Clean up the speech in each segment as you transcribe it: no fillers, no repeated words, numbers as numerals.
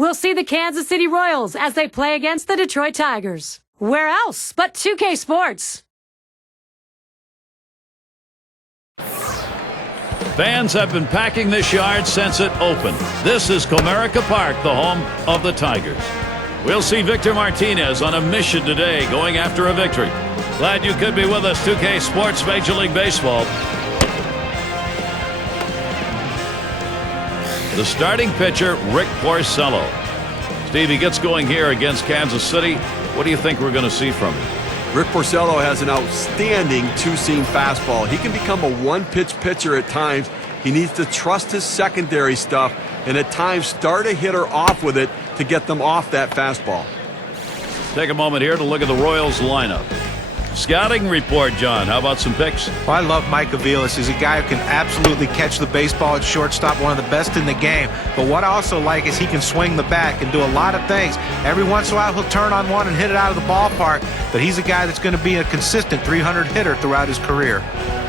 we'll see the Kansas City Royals as they play against the Detroit Tigers. Where else but 2K Sports? Fans have been packing this yard since it opened. This is Comerica Park, the home of the Tigers. We'll see Victor Martinez on a mission today, going after a victory. Glad you could be with us, 2K Sports Major League Baseball. The starting pitcher, Rick Porcello. Steve, he gets going here against Kansas City. What do you think we're going to see from him? Rick Porcello has an outstanding two-seam fastball. He can become a one-pitch pitcher at times. He needs to trust his secondary stuff and at times start a hitter off with it to get them off that fastball. Take a moment here to look at the Royals lineup. Scouting report, John. How about some picks? Well, I love Mike Aviles. He's a guy who can absolutely catch the baseball at shortstop, one of the best in the game. But what I also like is he can swing the bat and do a lot of things. Every once in a while, he'll turn on one and hit it out of the ballpark. But he's a guy that's going to be a consistent 300 hitter throughout his career.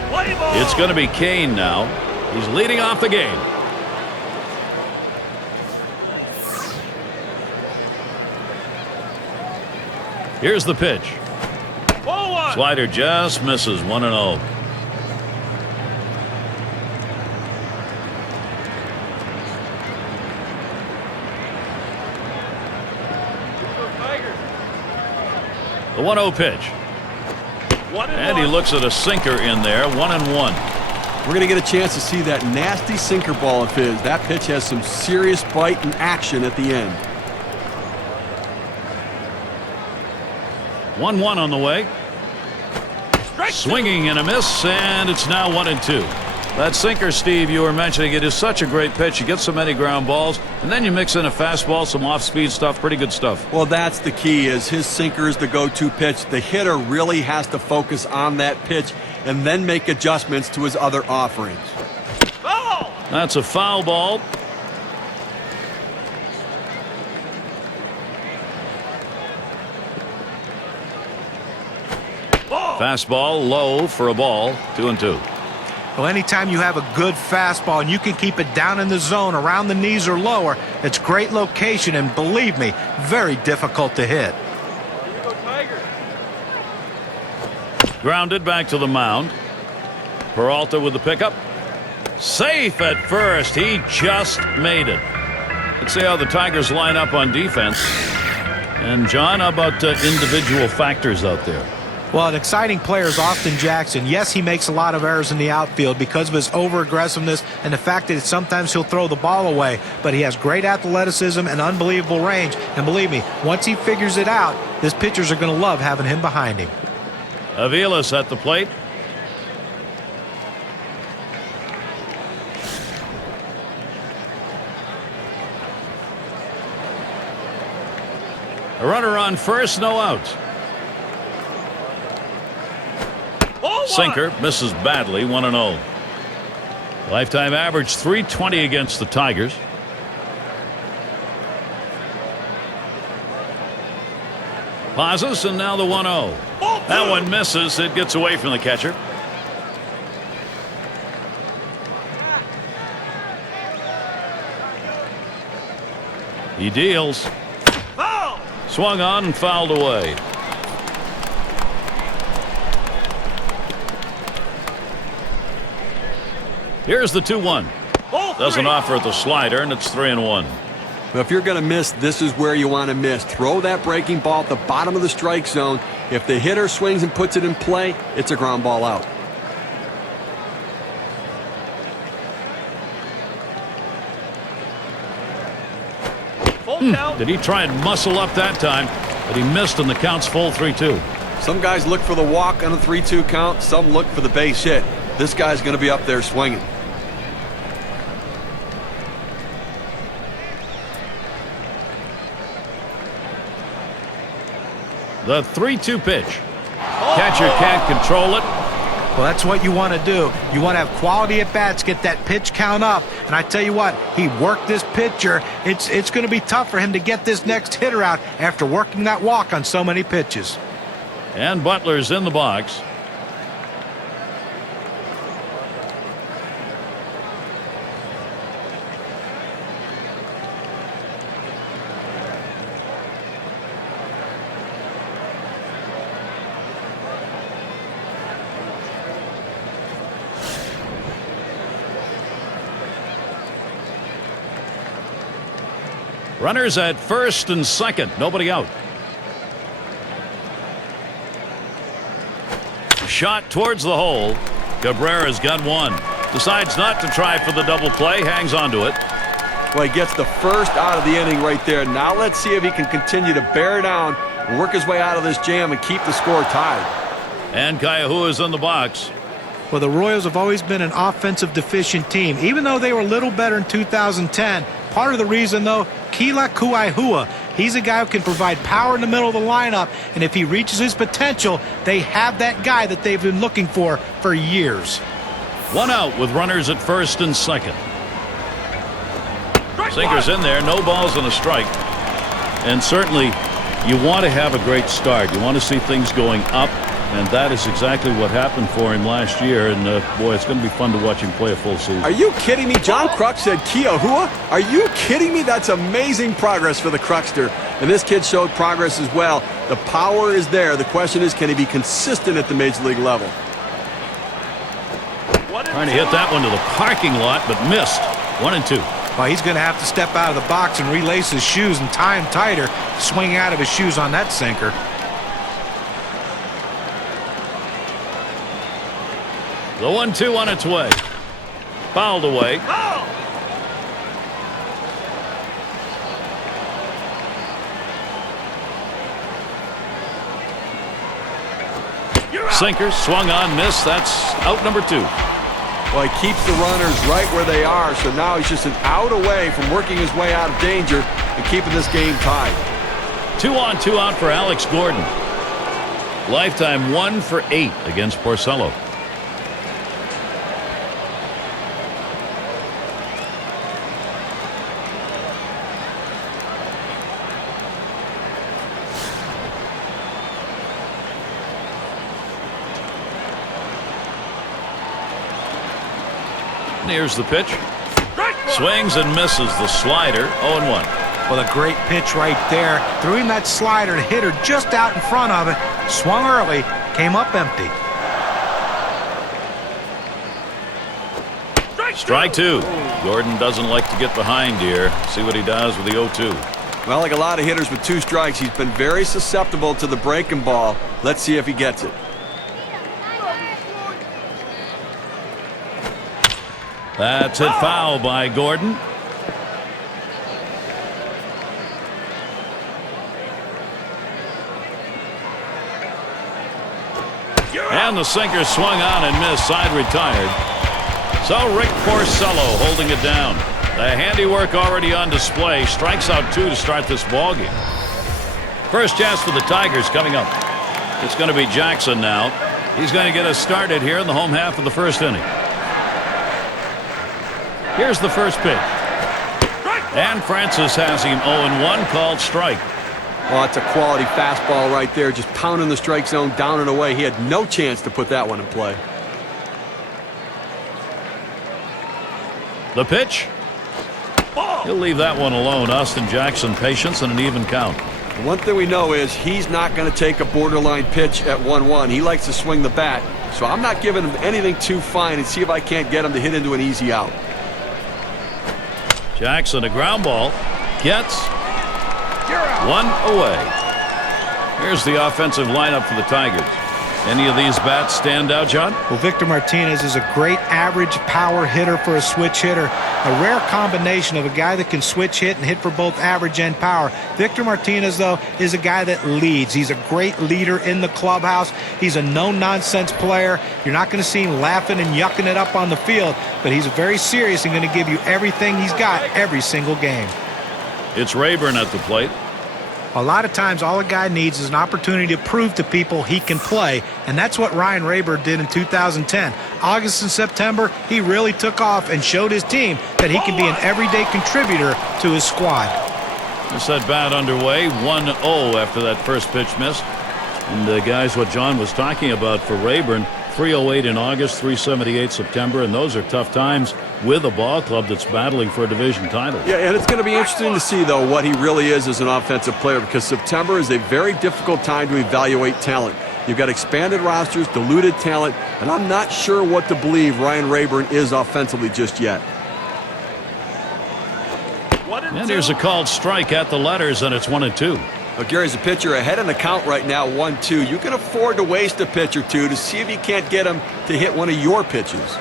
It's going to be Kane now. He's leading off the game. Here's the pitch. Slider just misses, 1-0. The 1-0 pitch. And he looks at a sinker in there, 1-1. We're going to get a chance to see that nasty sinker ball of his. That pitch has some serious bite and action at the end. 1-1 on the way. Swinging and a miss, and it's now 1-2. That sinker, Steve, you were mentioning, it is such a great pitch. You get so many ground balls, and then you mix in a fastball, some off-speed stuff, pretty good stuff. Well, that's the key, is his sinker is the go-to pitch. The hitter really has to focus on that pitch and then make adjustments to his other offerings. That's a foul ball. Fastball low for a ball, 2-2. Well, anytime you have a good fastball and you can keep it down in the zone around the knees or lower, it's great location and, believe me, very difficult to hit. Grounded back to the mound. Peralta with the pickup. Safe at first. He just made it. Let's see how the Tigers line up on defense. And John, how about individual factors out there? Well, an exciting player is Austin Jackson. Yes, he makes a lot of errors in the outfield because of his over-aggressiveness and the fact that sometimes he'll throw the ball away. But he has great athleticism and unbelievable range. And believe me, once he figures it out, his pitchers are going to love having him behind him. Aviles at the plate. A runner on first, no outs. Sinker misses badly, 1-0. Lifetime average 320 against the Tigers. Pauses, and now the 1-0. That one misses. It gets away from the catcher. He deals. Swung on and fouled away. Here's the 2-1. Doesn't offer the slider, and it's 3-1. But if you're going to miss, this is where you want to miss. Throw that breaking ball at the bottom of the strike zone. If the hitter swings and puts it in play, it's a ground ball out. Did he try and muscle up that time? But he missed, and the count's full, 3-2. Some guys look for the walk on a 3-2 count. Some look for the base hit. This guy's going to be up there swinging. The 3-2 pitch. Catcher can't control it. Well, that's what you want to do. You want to have quality at bats, get that pitch count up. And I tell you what, he worked this pitcher. It's going to be tough for him to get this next hitter out after working that walk on so many pitches. And Butler's in the box. Runners at first and second. Nobody out. Shot towards the hole. Cabrera's got one. Decides not to try for the double play. Hangs on to it. Well, he gets the first out of the inning right there. Now let's see if he can continue to bear down, work his way out of this jam, and keep the score tied. And Kaihua is in the box. Well, the Royals have always been an offensive deficient team. Even though they were a little better in 2010, part of the reason, though, Kila Kaihua, he's a guy who can provide power in the middle of the lineup, and if he reaches his potential, they have that guy that they've been looking for years. One out with runners at first and second. Sinker's in there. No balls and a strike. And certainly you want to have a great start. You want to see things going up. And that is exactly what happened for him last year. And, boy, it's going to be fun to watch him play a full season. Are you kidding me? John Kruk said Kaihua? Are you kidding me? That's amazing progress for the Krukster. And this kid showed progress as well. The power is there. The question is, can he be consistent at the major league level? Trying to hit that one to the parking lot, but missed. 1-2. Well, he's going to have to step out of the box and relace his shoes and tie him tighter, swing out of his shoes on that sinker. The 1-2 on its way. Fouled away. Sinker swung on, missed. That's out number 2. Well, he keeps the runners right where they are, so now he's just an out away from working his way out of danger and keeping this game tied. 2 on, 2 out for Alex Gordon. Lifetime 1 for 8 against Porcello. Here's the pitch. Swings and misses the slider. 0-1. Well, a great pitch right there. Threw him that slider and hit her just out in front of it. Swung early, came up empty. Strike 2. Gordon doesn't like to get behind here. See what he does with the 0-2. Well, like a lot of hitters with 2 strikes, he's been very susceptible to the breaking ball. Let's see if he gets it. That's hit foul by Gordon. And the sinker swung on and missed. Side retired. So Rick Porcello holding it down. The handiwork already on display. Strikes out 2 to start this ball game. First chance for the Tigers coming up. It's going to be Jackson now. He's going to get us started here in the home half of the first inning. Here's the first pitch. And Francis has him 0-1, called strike. Well, it's a quality fastball right there, just pounding the strike zone down and away. He had no chance to put that one in play. The pitch. He'll leave that one alone. Austin Jackson, patience and an even count. The one thing we know is he's not going to take a borderline pitch at 1-1. He likes to swing the bat, so I'm not giving him anything too fine and see if I can't get him to hit into an easy out. Jackson, a ground ball, gets one away. Here's the offensive lineup for the Tigers. Any of these bats stand out, John? Well, Victor Martinez is a great average power hitter for a switch hitter. A rare combination of a guy that can switch hit and hit for both average and power. Victor Martinez, though, is a guy that leads. He's a great leader in the clubhouse. He's a no-nonsense player. You're not going to see him laughing and yucking it up on the field, but he's very serious and going to give you everything he's got every single game. It's Rayburn at the plate. A lot of times all a guy needs is an opportunity to prove to people he can play, and that's what Ryan Rayburn did in 2010. August and September, he really took off and showed his team that he can be an everyday contributor to his squad. This at bat underway, 1-0 after that first pitch missed. And guys, what John was talking about for Rayburn, 308 in August, 378 September, and those are tough times with a ball club that's battling for a division title. Yeah, and it's going to be interesting to see, though, what he really is as an offensive player, because September is a very difficult time to evaluate talent. You've got expanded rosters, diluted talent, and I'm not sure what to believe Ryan Rayburn is offensively just yet. And here's a called strike at the letters, and it's 1-2. Well, Gary's a pitcher ahead in the count right now, 1-2. You can afford to waste a pitch or two to see if you can't get him to hit one of your pitches.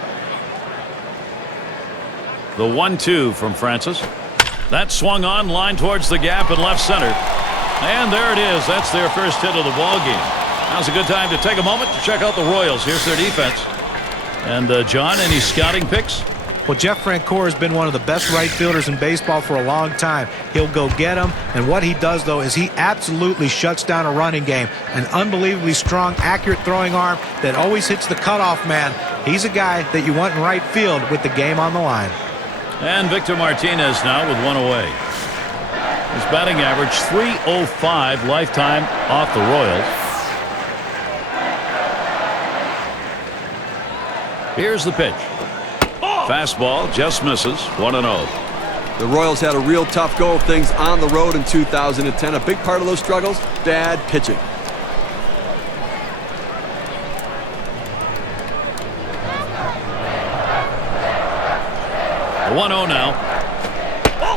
The 1-2 from Francis. That swung on, line towards the gap in left center. And there it is. That's their first hit of the ball game. Now's a good time to take a moment to check out the Royals. Here's their defense. And John, any scouting picks? Well, Jeff Francoeur has been one of the best right fielders in baseball for a long time. He'll go get him, and what he does, though, is he absolutely shuts down a running game. An unbelievably strong, accurate throwing arm that always hits the cutoff man. He's a guy that you want in right field with the game on the line. And Victor Martinez now with one away. His batting average, .305 lifetime off the Royals. Here's the pitch. Fastball just misses, 1-0. The Royals had a real tough go of things on the road in 2010. A big part of those struggles, bad pitching. The 1-0 now.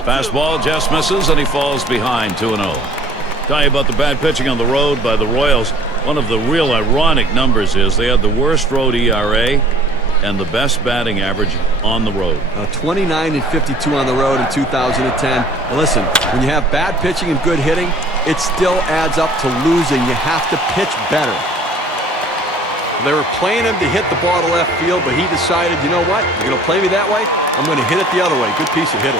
Fastball just misses, and he falls behind, 2-0. Tell you about the bad pitching on the road by the Royals. One of the real ironic numbers is they had the worst road ERA and the best batting average on the road. 29 and 52 on the road in 2010. Now listen, when you have bad pitching and good hitting, it still adds up to losing. You have to pitch better. They were playing him to hit the ball to left field, but he decided, you know what? You're going to play me that way? I'm going to hit it the other way. Good piece of hitting.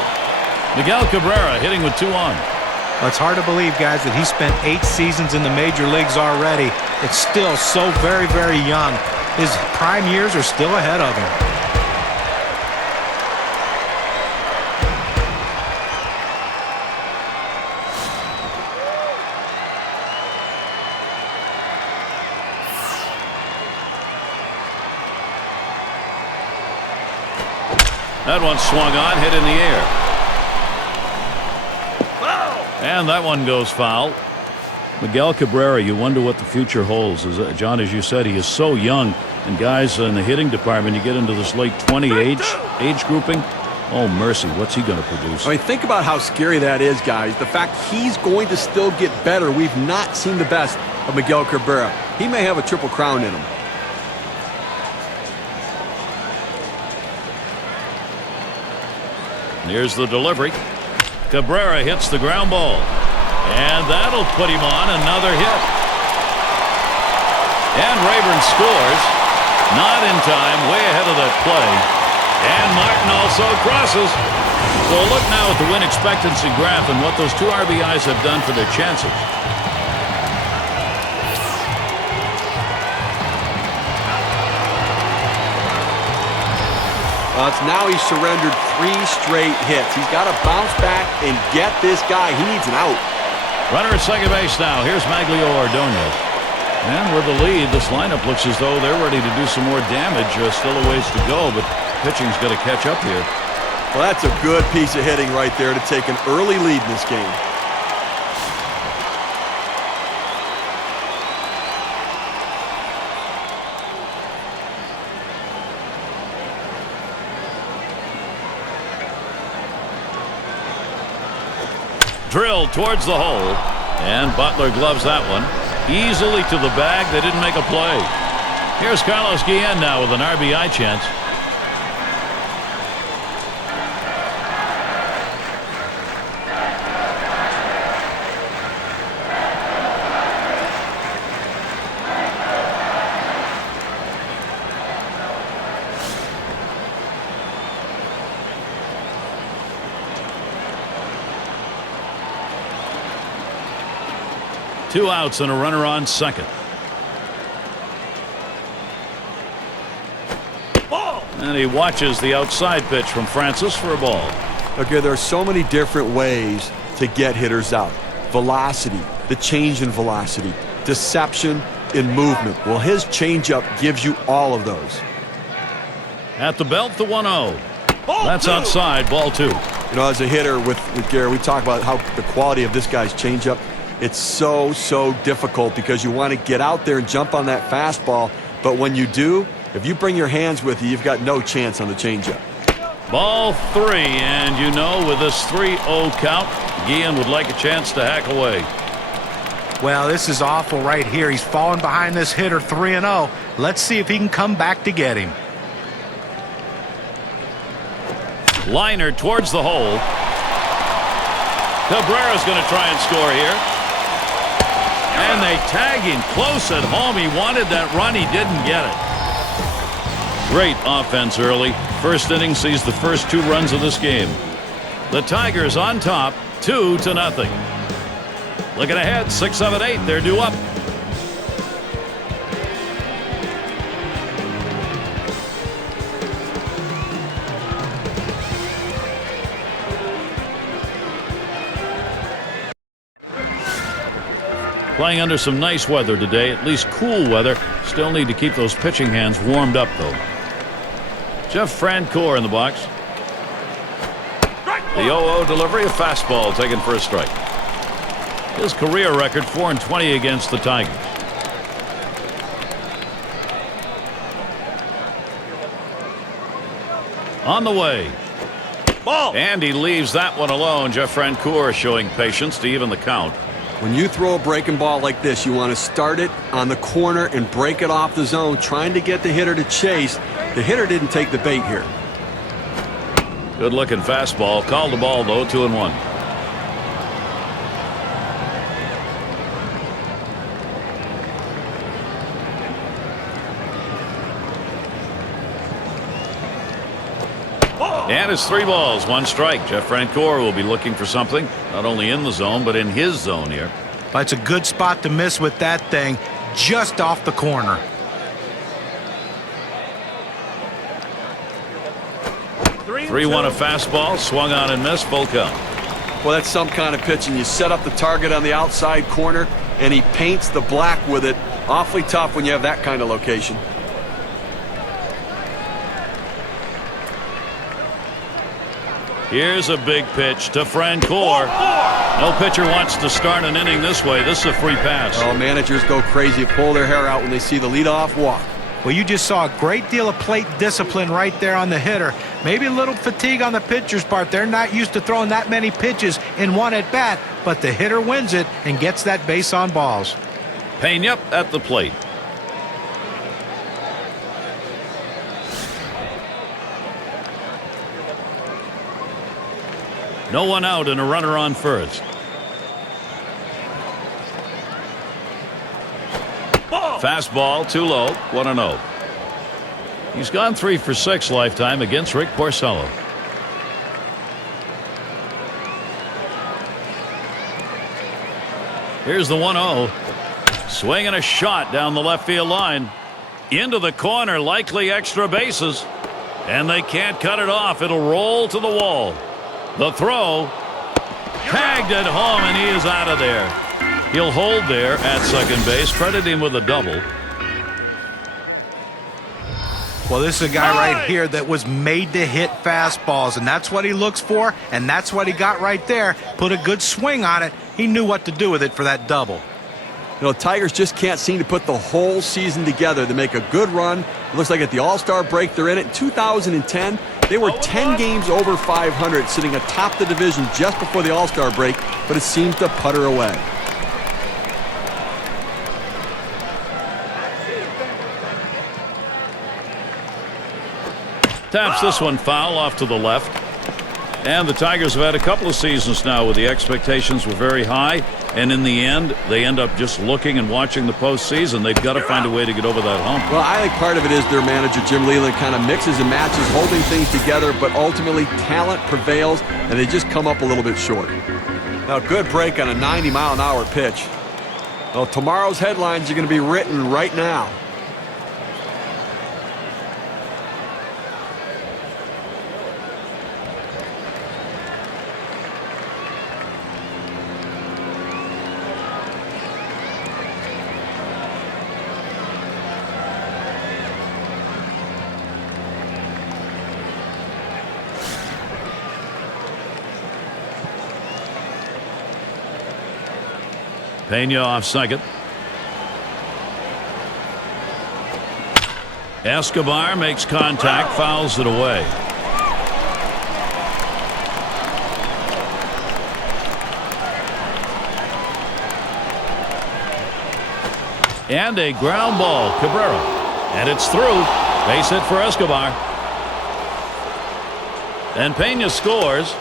Miguel Cabrera hitting with 2 on. Well, it's hard to believe, guys, that he spent 8 seasons in the major leagues already. It's still so very, very young. His prime years are still ahead of him. That one swung on, hit in the air. And that one goes foul. Miguel Cabrera, you wonder what the future holds. John, as you said, he is so young. And guys in the hitting department, you get into this late 20 age grouping. Oh, mercy, what's he going to produce? I mean, think about how scary that is, guys. The fact he's going to still get better. We've not seen the best of Miguel Cabrera. He may have a triple crown in him. Here's the delivery. Cabrera hits the ground ball. And that'll put him on another hit. And Rayburn scores. Not in time, way ahead of that play. And Martin also crosses. So look now at the win expectancy graph and what those 2 RBIs have done for their chances. Well, it's now he's surrendered 3 straight hits. He's got to bounce back and get this guy. He needs an out. Runner at second base now. Here's Maglio Ordonez. And with the lead, this lineup looks as though they're ready to do some more damage. Still a ways to go, but pitching's going to catch up here. Well, that's a good piece of hitting right there to take an early lead in this game. Drilled towards the hole, and Butler gloves that one. Easily to the bag. They didn't make a play. Here's Carlos Guillen now with an RBI chance. Two outs and a runner on second. And he watches the outside pitch from Francis for a ball. Okay, there are so many different ways to get hitters out. Velocity, the change in velocity, deception in movement. Well, his changeup gives you all of those. At the belt, the 1-0. That's outside, ball 2. You know, as a hitter with Gary, we talk about how the quality of this guy's changeup. It's so difficult because you want to get out there and jump on that fastball. But when you do, if you bring your hands with you, you've got no chance on the changeup. Ball 3, and you know, with this 3-0 count, Guillen would like a chance to hack away. Well, this is awful right here. He's fallen behind this hitter 3-0. Let's see if he can come back to get him. Liner towards the hole. Cabrera's going to try and score here. And they tag him close at home. He wanted that run. He didn't get it. Great offense early. First inning sees the first 2 runs of this game. The Tigers on top, 2-0. Looking ahead, 6, 7, 8. They're due up. Playing under some nice weather today, at least cool weather. Still need to keep those pitching hands warmed up, though. Jeff Francoeur in the box. The 0-0 delivery, a fastball taken for a strike. His career record 4-20 against the Tigers. On the way. Ball. And he leaves that one alone. Jeff Francoeur showing patience to even the count. When you throw a breaking ball like this, you want to start it on the corner and break it off the zone, trying to get the hitter to chase. The hitter didn't take the bait here. Good looking fastball. Called the ball though, 2-1. And it's 3 balls, 1 strike. Jeff Francoeur will be looking for something, not only in the zone, but in his zone here. But it's a good spot to miss with that thing, just off the corner. 3-1 a fastball, swung on and missed, full count. Well, that's some kind of pitching. You set up the target on the outside corner, and he paints the black with it. Awfully tough when you have that kind of location. Here's a big pitch to Francoeur. No pitcher wants to start an inning this way. This is a free pass. Oh, managers go crazy, pull their hair out when they see the leadoff walk. Well, you just saw a great deal of plate discipline right there on the hitter. Maybe a little fatigue on the pitcher's part. They're not used to throwing that many pitches in one at bat, but the hitter wins it and gets that base on balls. Pena at the plate. No one out and a runner on first. Fastball too low, 1-0. He's gone 3 for 6 lifetime against Rick Porcello. Here's the 1-0. Swinging a shot down the left field line. Into the corner, likely extra bases. And they can't cut it off. It'll roll to the wall. The throw. Tagged at home, and he is out of there. He'll hold there at second base. Credit him with a double. Well, this is a guy right here that was made to hit fastballs, and that's what he looks for, and that's what he got right there. Put a good swing on it. He knew what to do with it for that double. You know, Tigers just can't seem to put the whole season together to make a good run. It looks like at the All-Star break they're in it. In 2010, they were 10 games over 500, sitting atop the division just before the All-Star break, but it seems to putter away. Taps this one foul off to the left. And the Tigers have had a couple of seasons now where the expectations were very high, and in the end they end up just looking and watching the postseason. They've got to find a way to get over that hump. Well, I think part of it is their manager Jim Leyland kind of mixes and matches, holding things together, but ultimately talent prevails and they just come up a little bit short. Now, good break on a 90-mile-an-hour pitch. Well, tomorrow's headlines are going to be written right now. Pena off second. Escobar makes contact, fouls it away. And a ground ball, Cabrera. And it's through. Base hit for Escobar. And Pena scores.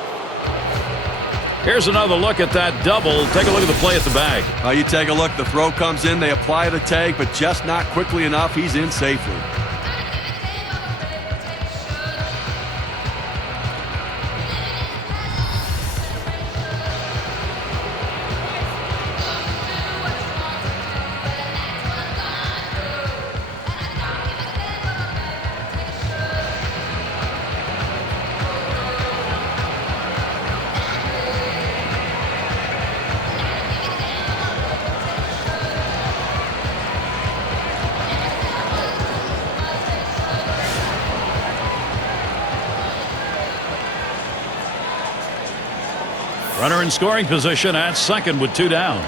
Here's another look at that double. Take a look at the play at the bag. You take a look. The throw comes in. They apply the tag, but just not quickly enough. He's in safely. Runner in scoring position at second with 2 down.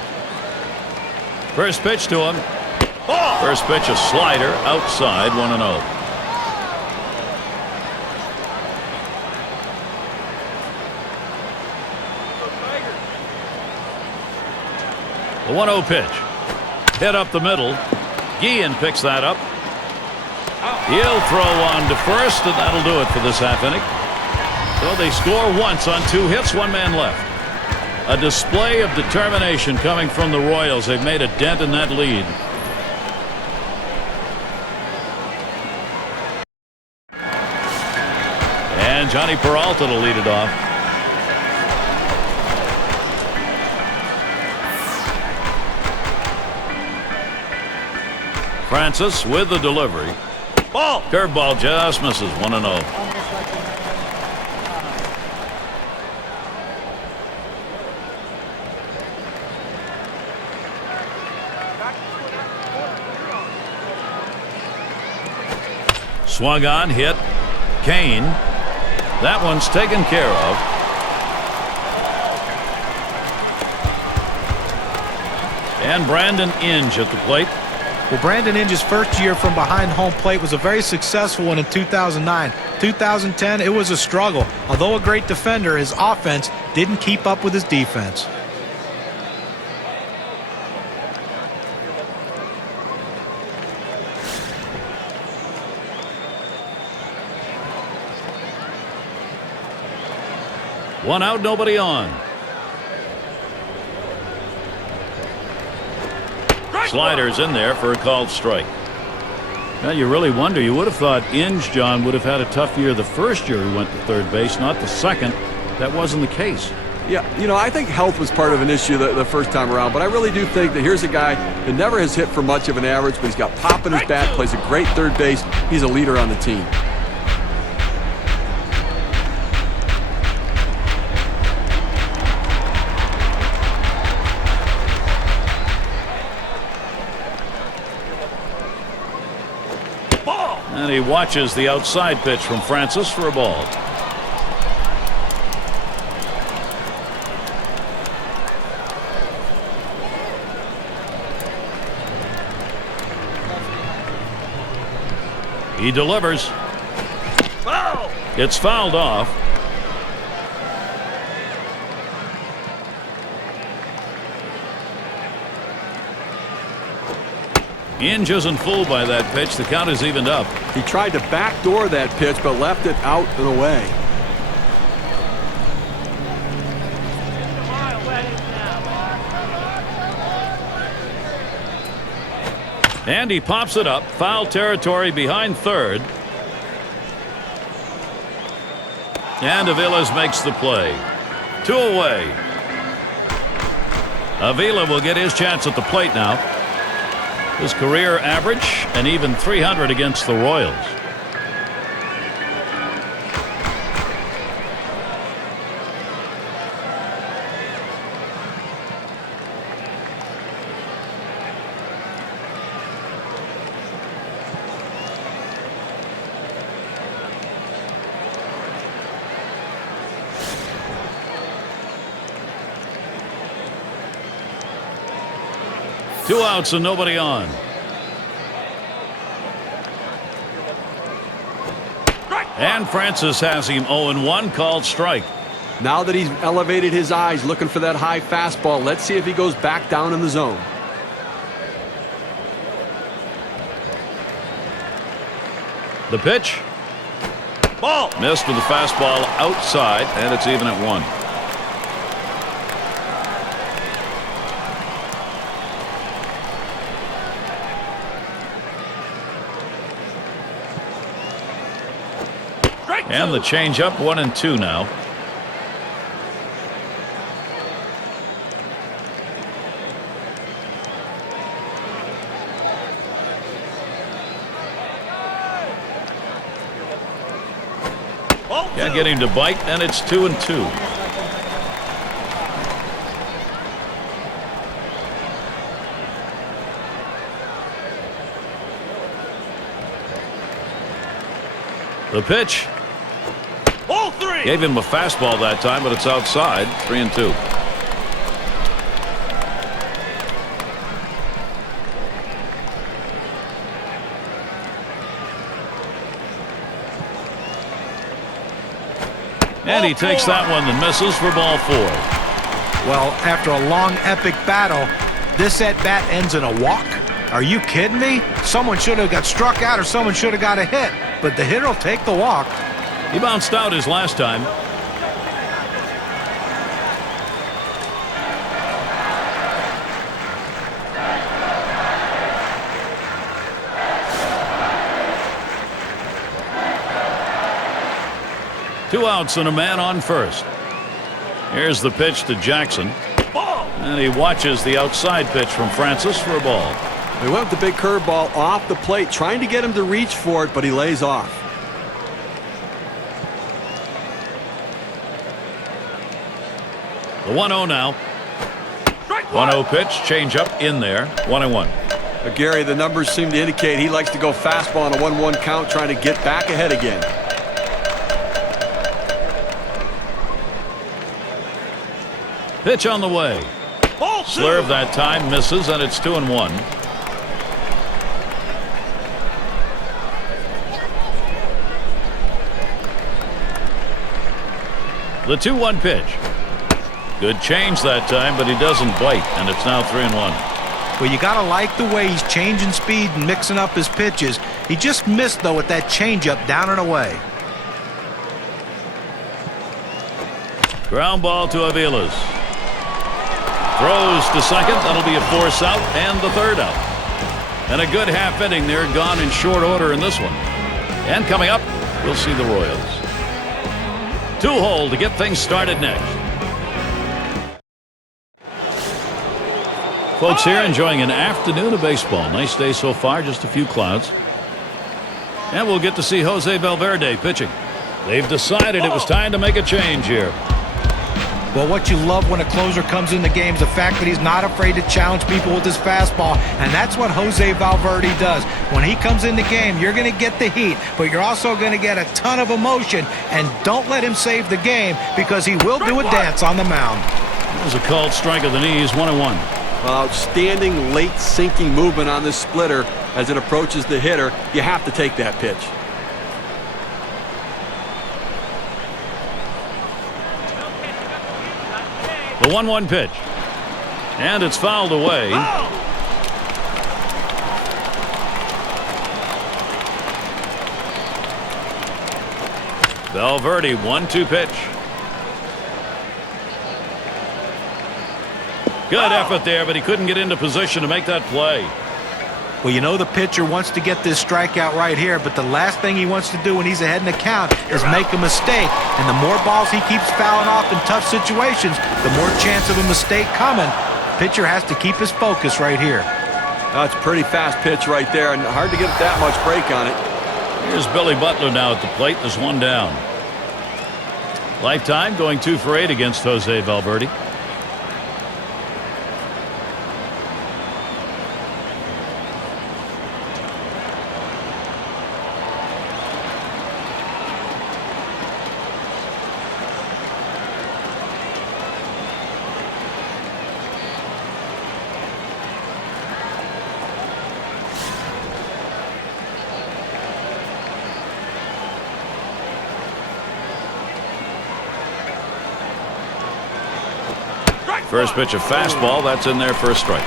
First pitch to him. First pitch a slider outside 1-0. The 1-0 pitch. Hit up the middle. Guillen picks that up. He'll throw on to first, and that'll do it for this half inning. So they score once on 2 hits, 1 man left. A display of determination coming from the Royals. They've made a dent in that lead. And Johnny Peralta to lead it off. Francis with the delivery. Ball. Curveball just misses 1-0. Swung on, hit. Kane. That one's taken care of. And Brandon Inge at the plate. Well, Brandon Inge's first year from behind home plate was a very successful one in 2009. 2010, it was a struggle. Although a great defender, his offense didn't keep up with his defense. One out, nobody on. Sliders in there for a called strike. Now you really wonder. You would have thought Inge, John, would have had a tough year the first year he went to third base, not the second. That wasn't the case. Yeah, I think health was part of an issue the first time around, but I really do think that here's a guy that never has hit for much of an average, but he's got pop in his bat, plays a great third base. He's a leader on the team. And he watches the outside pitch from Francis for a ball. He delivers. Foul. It's fouled off. Inge isn't fooled by that pitch. The count is evened up. He tried to backdoor that pitch, but left it out and away. And he pops it up. Foul territory behind third. And Aviles makes the play. 2 away. Avila will get his chance at the plate now. His career average, an even 300 against the Royals. Two outs and nobody on. And Francis has him 0-1, called strike. Now that he's elevated his eyes looking for that high fastball, let's see if he goes back down in the zone. The pitch. Ball. Missed with the fastball outside, and it's even at 1. And the changeup, 1-2 now. Can't get him to bite, and it's 2-2. The pitch. Ball 3. Gave him a fastball that time, but it's outside. 3-2. And he takes that one and misses for ball 4. Well, after a long, epic battle, this at-bat ends in a walk? Are you kidding me? Someone should have got struck out or someone should have got a hit. But the hitter will take the walk. He bounced out his last time. Two outs and a man on first. Here's the pitch to Jackson. And he watches the outside pitch from Francis for a ball. He went with the big curveball off the plate, trying to get him to reach for it, but he lays off. The 1-0 now. 1-0 pitch, change up in there. 1-1. Gary, the numbers seem to indicate he likes to go fastball on a 1-1 count, trying to get back ahead again. Pitch on the way. Slurve that time, misses, and it's 2-1. The 2-1 pitch. Good change that time, but he doesn't bite, and it's now 3-1. Well, you got to like the way he's changing speed and mixing up his pitches. He just missed, though, with that changeup down and away. Ground ball to Aviles. Throws to second. That'll be a force out and the third out. And a good half inning there, gone in short order in this one. And coming up, we'll see the Royals. 2-hole to get things started next. Folks here enjoying an afternoon of baseball. Nice day so far, just a few clouds. And we'll get to see Jose Valverde pitching. They've decided it was time to make a change here. Well, what you love when a closer comes in the game is the fact that he's not afraid to challenge people with his fastball, and that's what Jose Valverde does. When he comes in the game, you're going to get the heat, but you're also going to get a ton of emotion, and don't let him save the game because he will do a dance on the mound. That was a called strike of the knees, 1-1. Outstanding late sinking movement on this splitter as it approaches the hitter. You have to take that pitch. The 1-1 pitch. And it's fouled away. Valverde, 1-2 pitch. Good effort there, but he couldn't get into position to make that play. Well, you know the pitcher wants to get this strikeout right here, but the last thing he wants to do when he's ahead in the count is make a mistake. And the more balls he keeps fouling off in tough situations, the more chance of a mistake coming. Pitcher has to keep his focus right here. That's a pretty fast pitch right there, and hard to get that much break on it. Here's Billy Butler now at the plate. There's one down. Lifetime going 2 for 8 against Jose Valverde. First pitch, a fastball. That's in there for a strike.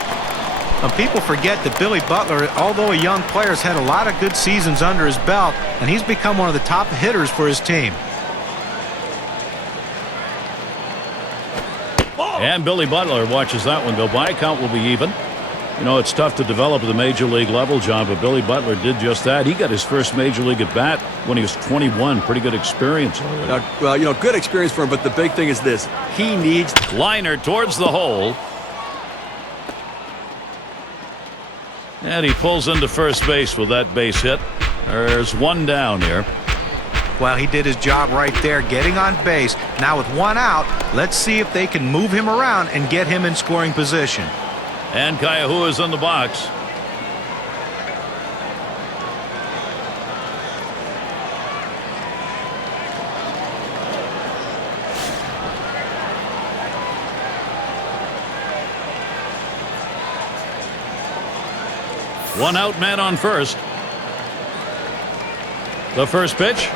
People forget that Billy Butler, although a young player, has had a lot of good seasons under his belt, and he's become one of the top hitters for his team. And Billy Butler watches that one go by. Count will be even. You know, it's tough to develop at the major league level, John, but Billy Butler did just that. He got his first major league at bat when he was 21. Pretty good experience already. Well, you know, good experience for him, but the big thing is this. He needs... Liner towards the hole. And he pulls into first base with that base hit. There's one down here. Well, he did his job right there, getting on base. Now with one out, let's see if they can move him around and get him in scoring position. And Kayahua is in the box. One out, man on first. The first pitch.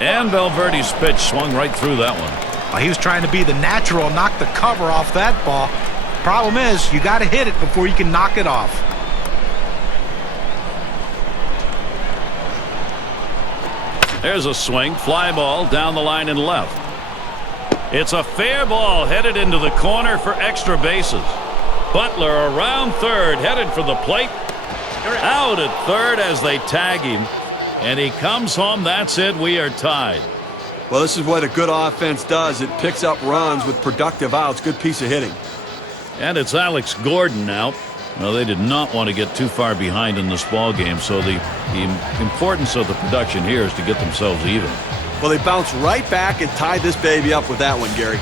And Valverde's pitch swung right through that one. Well, he was trying to be the natural, knock the cover off that ball. Problem is, you got to hit it before you can knock it off. There's a swing, fly ball down the line and left. It's a fair ball headed into the corner for extra bases. Butler around third, headed for the plate. Out at third as they tag him. And he comes home. That's it. We are tied. Well, this is what a good offense does. It picks up runs with productive outs. Good piece of hitting. And it's Alex Gordon now. Well, they did not want to get too far behind in this ball game, so the importance of the production here is to get themselves even. Well, they bounced right back and tied this baby up with that one, Gary.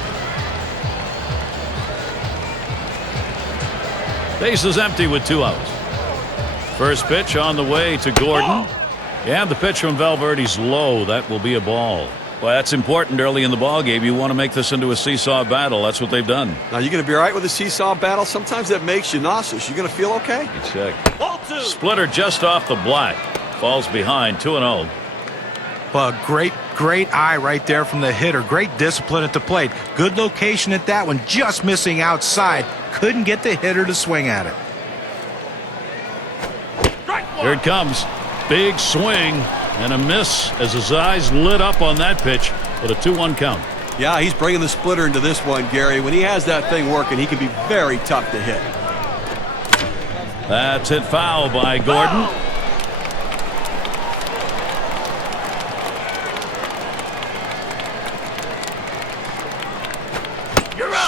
Base is empty with 2 outs. First pitch on the way to Gordon. And the pitch from Valverde's low. That will be a ball. Well, that's important early in the ball game. You want to make this into a seesaw battle. That's what they've done. Now, you're going to be all right with a seesaw battle? Sometimes that makes you nauseous. You're going to feel okay? Check. Splitter just off the black. Falls behind 2-0. Well, great eye right there from the hitter. Great discipline at the plate. Good location at that one. Just missing outside. Couldn't get the hitter to swing at it. Here it comes. Big swing and a miss as his eyes lit up on that pitch with a 2-1 count. Yeah, he's bringing the splitter into this one, Gary. When he has that thing working, he can be very tough to hit. That's hit foul by Gordon.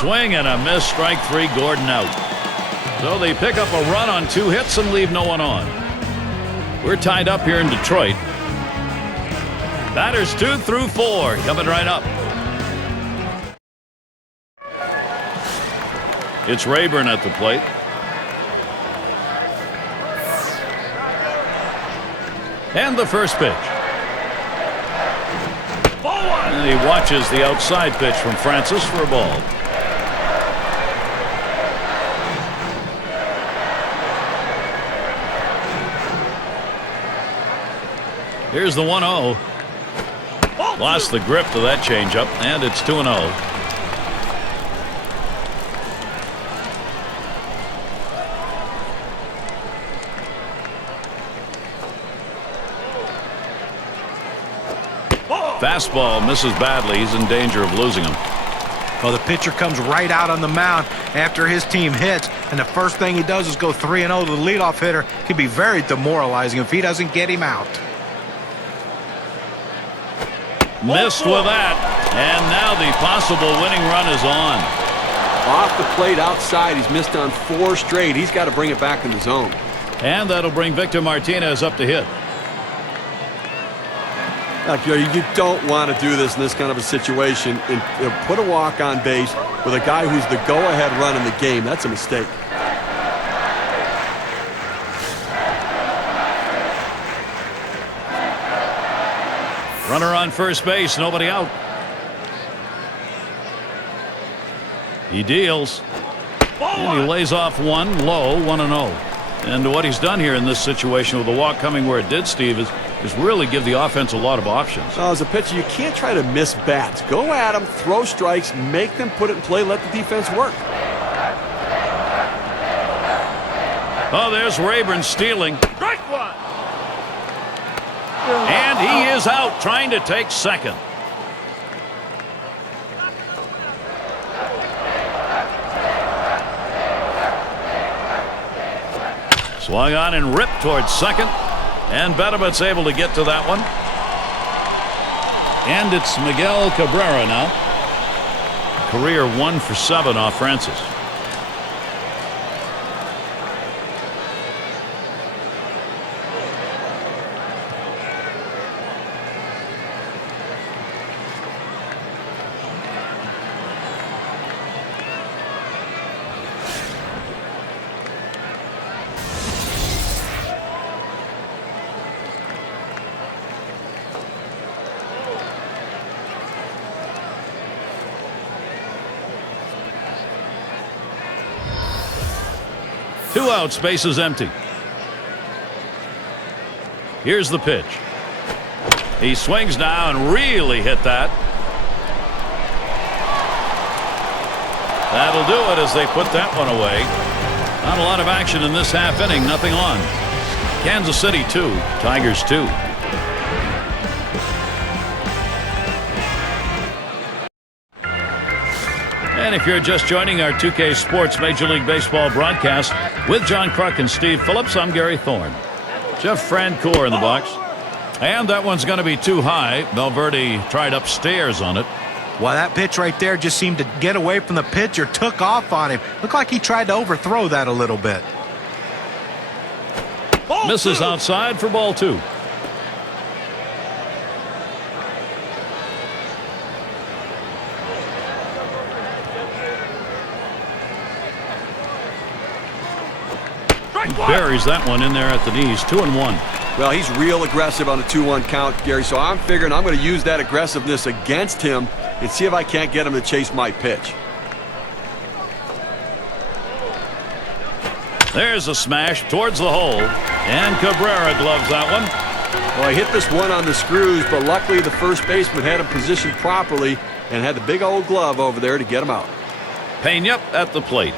Swing and a miss. Strike 3. Gordon out. So they pick up a run on 2 hits and leave no one on. We're tied up here in Detroit. Batters 2 through 4 coming right up. It's Rayburn at the plate. And the first pitch. And he watches the outside pitch from Francis for a ball. Here's the 1-0. Lost the grip to that changeup, and it's 2-0. Fastball misses badly. He's in danger of losing him. Well, the pitcher comes right out on the mound after his team hits, and the first thing he does is go 3-0 to the leadoff hitter. Could be very demoralizing if he doesn't get him out. Missed with that, and now the possible winning run is on. Off the plate outside, he's missed on 4 straight. He's got to bring it back in the zone. And that'll bring Victor Martinez up to hit. You don't want to do this in this kind of a situation and put a walk on base with a guy who's the go-ahead run in the game. That's a mistake. Runner on first base, nobody out. He deals. And he lays off one low, 1-0. And what he's done here in this situation with the walk coming where it did, Steve, is really give the offense a lot of options. As a pitcher, you can't try to miss bats. Go at them, throw strikes, make them put it in play, let the defense work. Oh, there's Rayburn stealing. Strike one. And he is out trying to take second. Swung on and ripped towards second. And Betemit's able to get to that one. And it's Miguel Cabrera now. Career 1 for 7 off Francis. Two outs, base is empty. Here's the pitch. He swings now and really hit that. That'll do it as they put that one away. Not a lot of action in this half inning. Nothing on. Kansas City 2, Tigers 2. And if you're just joining our 2K Sports Major League Baseball broadcast with John Kruk and Steve Phillips, I'm Gary Thorne. Jeff Francoeur in the box. And that one's going to be too high. Valverde tried upstairs on it. Well, that pitch right there just seemed to get away from the pitcher, took off on him. Looked like he tried to overthrow that a little bit. Misses outside for ball 2. Buries that one in there at the knees. 2-1. Well, he's real aggressive on a 2-1 count, Gary, so I'm figuring I'm going to use that aggressiveness against him and see if I can't get him to chase my pitch. There's a smash towards the hole, and Cabrera gloves that one. Well, he hit this one on the screws, but luckily the first baseman had him positioned properly and had the big old glove over there to get him out. Pena at the plate.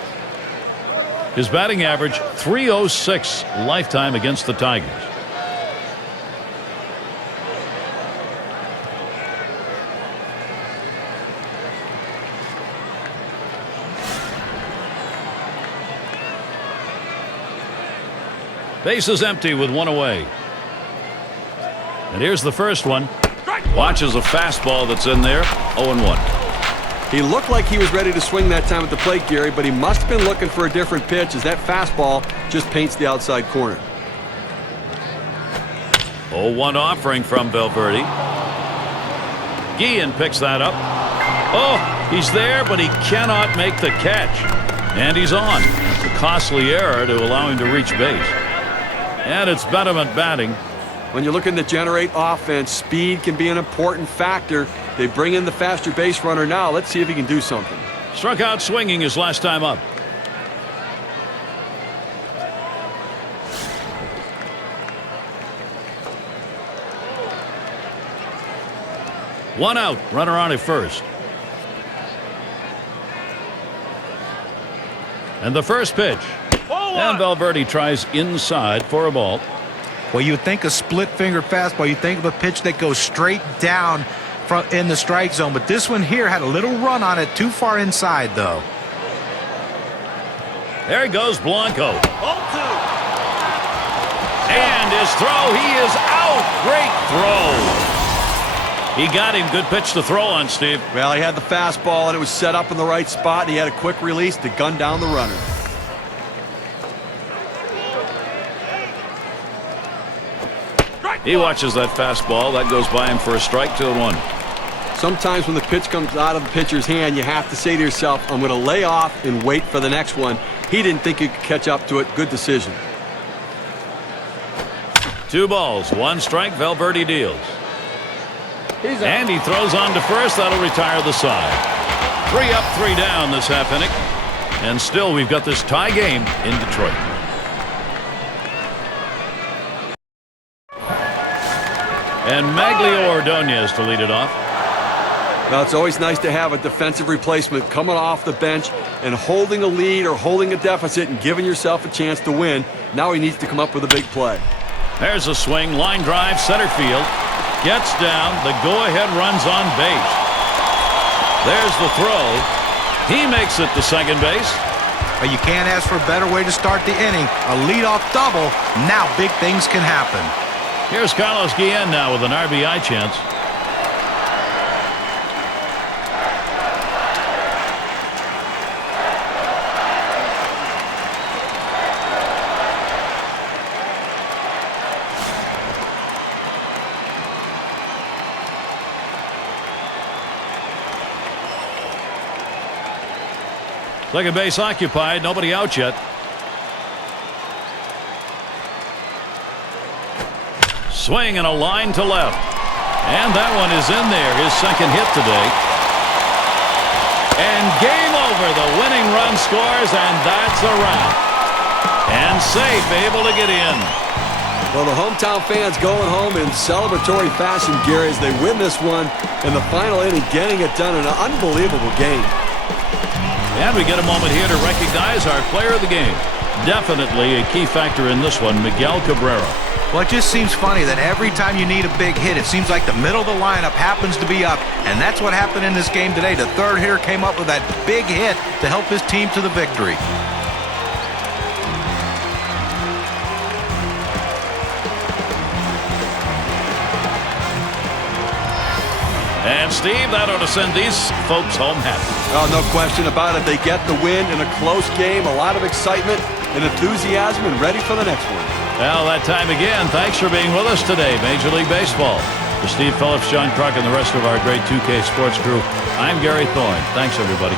His batting average, .306 lifetime against the Tigers. Base is empty with one away. And here's the first one. Watches a fastball that's in there. 0-1. He looked like he was ready to swing that time at the plate, Gary, but he must have been looking for a different pitch as that fastball just paints the outside corner. 0-1 offering from Valverde. Guillen picks that up. Oh, he's there, but he cannot make the catch. And he's on. It's a costly error to allow him to reach base. And it's Betemit batting. When you're looking to generate offense, speed can be an important factor. They bring in the faster base runner now. Let's see if he can do something. Struck out swinging his last time up. One out, runner on at first. And the first pitch. And Valverde tries inside for a ball. Well, you think a split-finger fastball, you think of a pitch that goes straight down in the strike zone, but this one here had a little run on it, too far inside, though. There goes Blanco. And his throw, he is out. Great throw. He got him. Good pitch to throw on, Steve. Well, he had the fastball, and it was set up in the right spot, and he had a quick release to gun down the runner. He watches that fastball. That goes by him for a strike. 2-1. Sometimes when the pitch comes out of the pitcher's hand, you have to say to yourself, I'm going to lay off and wait for the next one. He didn't think he could catch up to it. Good decision. 2 balls, 1 strike. Valverde deals. And he throws on to first. That'll retire the side. 3 up, 3 down this half inning. And still we've got this tie game in Detroit. And Maglio Ordonez to lead it off. Now, it's always nice to have a defensive replacement coming off the bench and holding a lead or holding a deficit and giving yourself a chance to win. Now he needs to come up with a big play. There's a swing, line drive, center field. Gets down, the go-ahead run's on base. There's the throw. He makes it to second base. Well, you can't ask for a better way to start the inning. A leadoff double. Now big things can happen. Here's Carlos Guillen now with an RBI chance. Second base occupied, nobody out yet. Swing and a line to left. And that one is in there, his second hit today. And game over. The winning run scores, and that's a wrap. And safe, able to get in. Well, the hometown fans going home in celebratory fashion, Gary, as they win this one in the final inning, getting it done in an unbelievable game. And we get a moment here to recognize our player of the game. Definitely a key factor in this one, Miguel Cabrera. Well, it just seems funny that every time you need a big hit, it seems like the middle of the lineup happens to be up. And that's what happened in this game today. The third hitter came up with that big hit to help his team to the victory. And Steve, that ought to send these folks home happy. Oh, no question about it. They get the win in a close game, a lot of excitement and enthusiasm, and ready for the next one. Well, that time again, thanks for being with us today, Major League Baseball. For Steve Phillips, John Kruk, and the rest of our great 2K Sports crew, I'm Gary Thorne. Thanks, everybody.